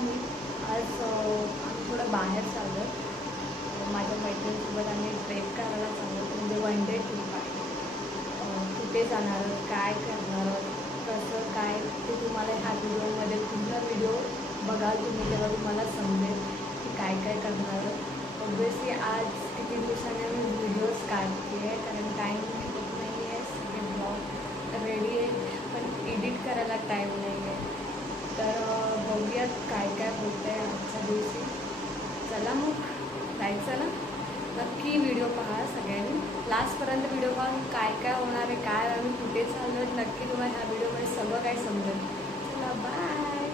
नाही. आज आम्ही थोडं बाहेर चाललो. माझ्या मैत्रिणीसोबत आम्ही ट्रेक करायला चाललो, म्हणजे वन डे ट्रिप आहे. कुठे जाणार, काय करणार, कसं काय ते तुम्हाला ह्या व्हिडिओमध्ये पूर्ण व्हिडिओ बघाल तुम्ही, तेव्हा तुम्हाला समजेल की काय काय करणार. ऑब्वियसली आज किती दिवसांनी मी व्हिडिओज काढते आहे, कारण टाईम भेटत नाही आहे. सगळे ब्लॉग रेडी आहे पण एडिट करायला टाईम नाही आहे. तर बघूयात काय काय होतं आहे आजच्या दिवशी. चला मग जायचं ना. नक्की व्हिडिओ पहा सगळ्यांनी लास्टपर्यंत. व्हिडिओ पाहून काय काय होणार आहे, काय आम्ही कुठे चाललो, नक्की तुम्हाला ह्या व्हिडिओमध्ये सगळं काय समजेल. चला बाय.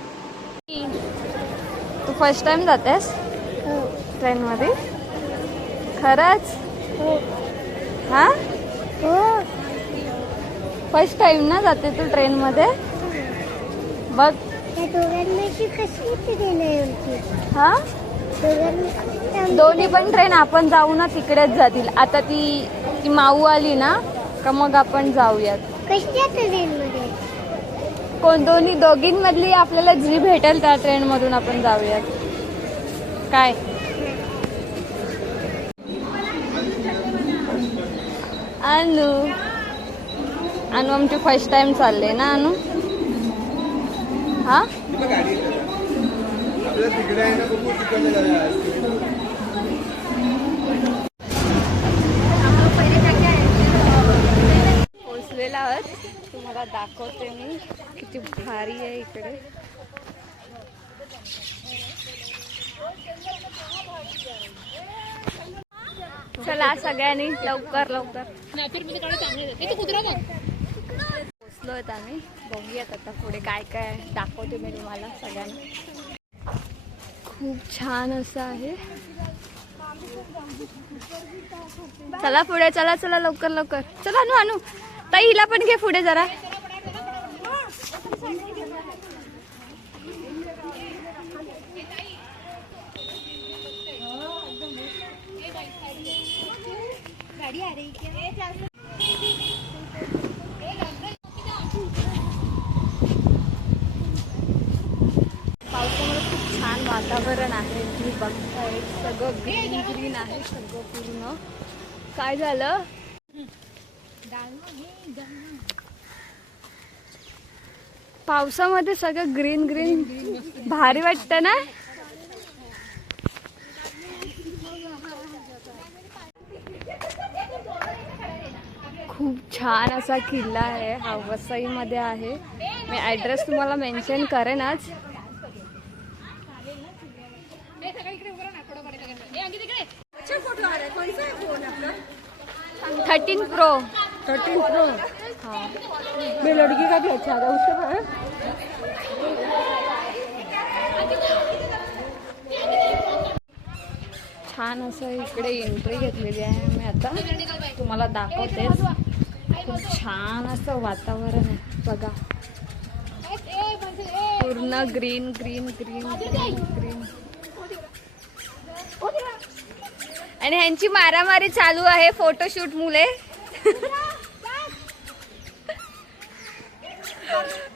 तू फर्स्ट टाइम जातेस ट्रेनमध्ये? खरंच? हां, फर्स्ट टाइम ना जाते तू ट्रेनमध्ये? बघ हां, दोन्ही पण ट्रेन आपण जाऊ ना तिकडेच जातील. आता ती माऊ आली ना का मग आपण जाऊयात. कोण दोघींमधली आपल्याला जी भेटेल त्या ट्रेन मधून आपण जाऊयात. काय अनु आमची फर्स्ट टाइम चालले ना अनु? हा, पोचलेला आहोत. तुम्हाला दाखवते मी किती भारी आहे इकडे. चला सगळ्यांनी लवकर लवकर पोचलोत आम्ही. बघूयात आता पुढे काय काय दाखवते मी तुम्हाला सगळ्यांना. खूप छान असं आहे. चला पुढे, चला चला लवकर लवकर. चला अनु अनु ताई हिला पण घे पुढे जरा. पावसामुळे खूप छान वातावरण आहे. तुम्ही बघताय सगळं ग्रीन ग्रीन आहे सगळं पूर्ण. काय झालं? पावसामध्ये सगळं ग्रीन ग्रीन भारी वाटतं ना. खूप छान असा किल्ला आहे हा, वसईमध्ये आहे. मी ॲड्रेस तुम्हाला मेन्शन करेनच. 13 Pro. हाँ, मेरी लड़की का भी अच्छा था उसका. छान असं इकडे एंट्री घेतलेली आहे मी. आता तुम्हाला दाखवते. खूप छान असं वातावरण आहे बघा. पूर्ण green green green green green. आणि ह्यांची मारामारी चालू आहे फोटोशूट मुले.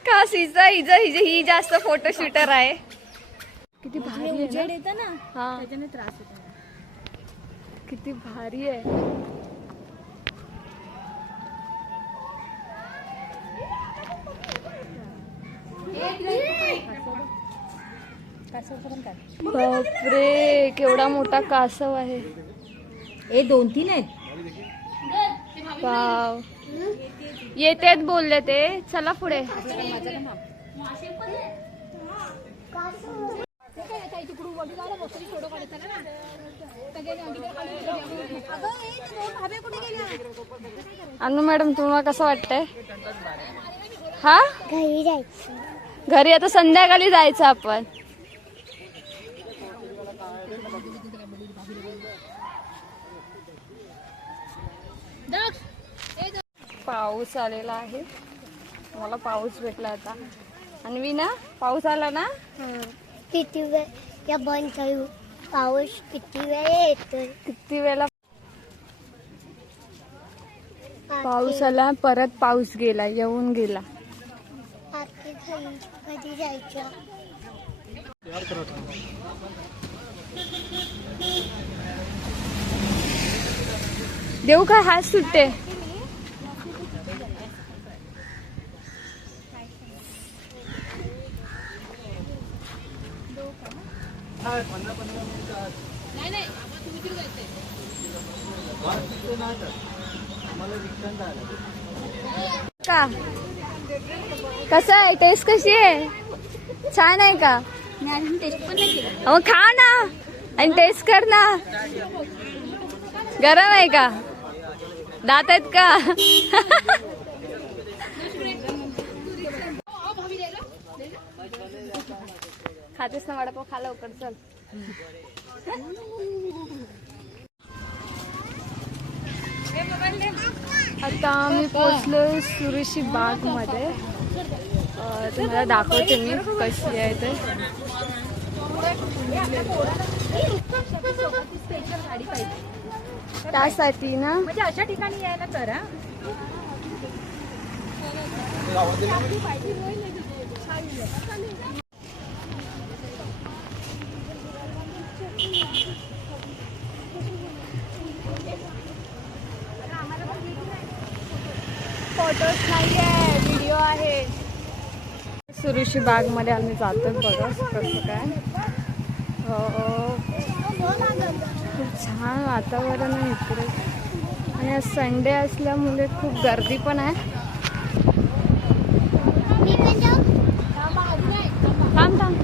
का ही जास्त फोटोशूटर आहे. किती भारी आहे ना. हा, त्याच्याने त्रास होतो. किती भारी आहे. बापरे केवढा मोठा कासव आहे. हे 2-3 आहेत. वाव, येतेत बोलले ते. चला पुढे. अनु मॅडम तुम्हाला कसं वाटतंय? हा, घरी जायचं. घरी आता संध्याकाळी जायचं आपण. पाऊस आलेला आहे. मला पाऊस भेटला आता. आणि ना पाऊस आला ना. किती वेळ या बंद करू. पाऊस किती वेळ येतोय. किती वेळा पाऊस आला, परत पाऊस गेला, येऊन गेला. कधी जायचं? देऊ काय हात सुटते. का कसं आहे, टेस्ट कशी आहे? छान आहे का? मी अजून टेस्ट पण नाही केलं. मग खा ना आणि टेस्ट कर ना. गरम आहे का? दात आहेत का? खातेस ना वडापाव, खा लवकर चल. आता आम्ही पोचलोय सुरेशी बाग मध्ये. तुम्हाला दाखवते मी कशी आहे ते. त्यासाठी ना म्हणजे अशा ठिकाणी यायला तर फोटोज नाहीये, व्हिडिओ आहे. सुरुशी बाग मध्ये आम्ही जातो. बघा कसं काय. खूप छान वातावरण आहे इकडे आणि आज संडे असल्यामुळे खूप गर्दी पण आहे. थांब थांब.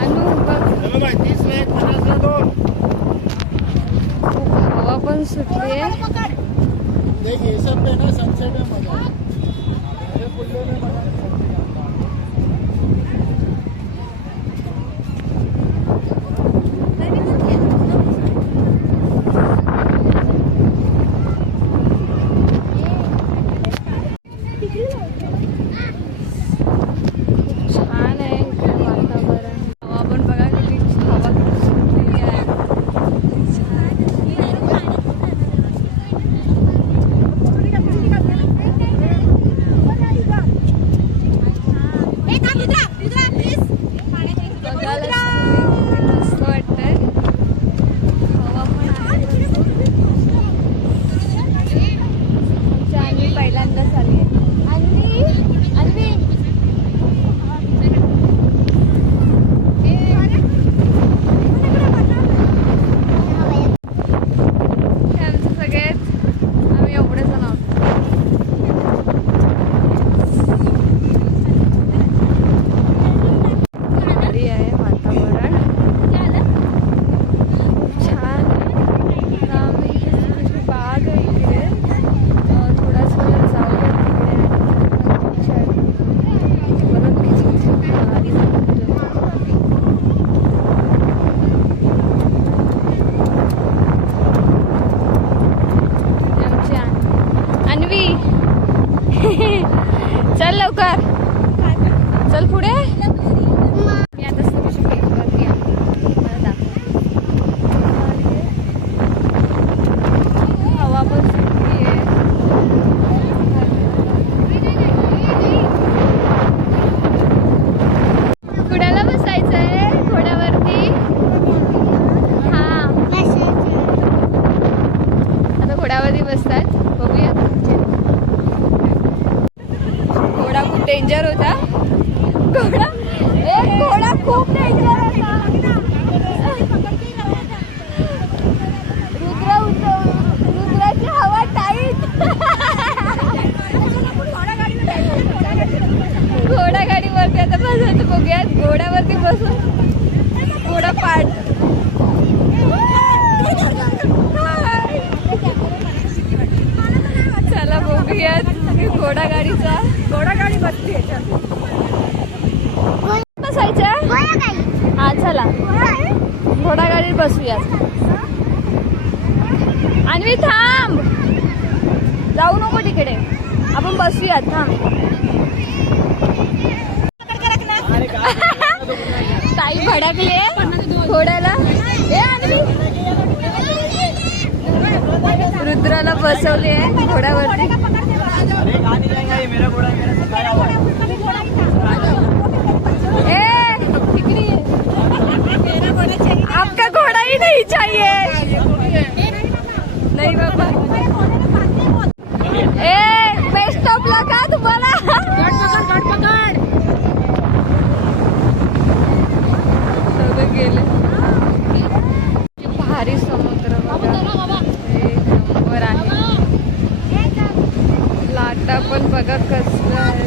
अनु बघ खूप हवा पण सुटली आहे. देखिए सब पे ना सनसेट में मजा है. अरे कुल्ले में मजा नहीं. छान आहे इकडे वातावरण. हवा पण बघा किती हवा किती सुटलेली आहे. बघायला मस्त वाटतंय. हवा पण आहे. आमच्या अन्वी पहिल्यांदाच आली आहे. अन्वी अन्वी आमचं सगळे आम्ही एवढे जण आहोत. भारी आहे वातावरण. छान आहे. आता आम्ही इथे बाग आहे इकडे. थोडाच वेळ जाऊया तिकडे परत किती भारी आमची अन्वी. चल लवकर चल पुढे. मी आता सुरुची पेपरवरती आहे. मला दाखव. हवा पण सुटली आहे. कुणाला बसायचं आहे घोड्यावरती? हा आता घोड्यावरती बसतात. बघूया. घोडा खूप डेंजर होता. घोडा खूप डेंजर होता. रुद्राची हवा टाईट. घोडा गाडीवरती आता बसायचं. बघूयात घोड्यावरती बसून घोडा पाठ. चला बघूयात घोडा गाडी बसली. बसायचं. हा चला घोडा गाडीत बसूयात. अन्वी थांब, जाऊ नको तिकडे, आपण बसूयात. थांब. ताई भडकले घोड्याला. रुद्राला बस बसवली आहे घोड्यावरती. ए, इकडे ये. आपका घोड़ा ही नहीं चाहिए. नहीं बाबा. ए, बेस्ट ऑफ लक हा तुम्हाला. सगळे गेले. भारी समुद्र बघा. एक नंबर आहे. लाटा पण बघा कसलं आहे.